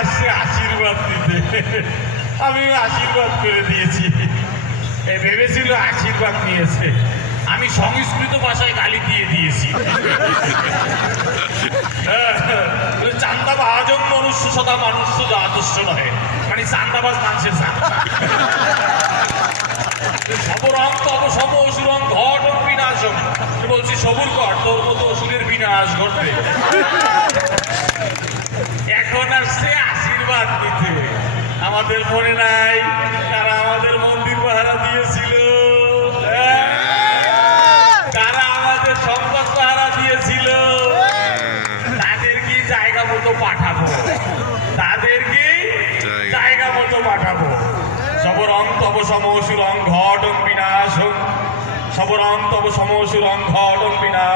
আসছে আশীর্বাদ দিতে। আমি আশীর্বাদ করে দিয়েছি। এ ভেবেছিল আশীর্বাদ নিয়েছে। আমি সংস্কৃত ভাষায় গালি দিয়ে দিয়েছি। হ্যাঁ, চান্দাবাজন মনুষ্য সদা মানুষ সদা আদর্শ নহে। মানে চান্দাবাজ মানুষের চান্দা। সবরং তব সম অসুরং ঘটন বিনাশম। বলছি? সবুর কর তোর মতো অসুরের বিনাশ ঘটবে এখন আসছে আশীর্বাদ দিতে আমাদের মনে নাই, তারা আমাদের মন্দির পাহারা দিয়েছিল? তারা আমাদের সম্পদ পাহারা দিয়েছিল তাদের কি জায়গা মতো পাঠাবো তাদের কি জায়গা। মতো পাঠাবো সবরং তব সমসুরং ঘটং বিনাশং সবরং তব সমসুরং ঘটং বিনাশ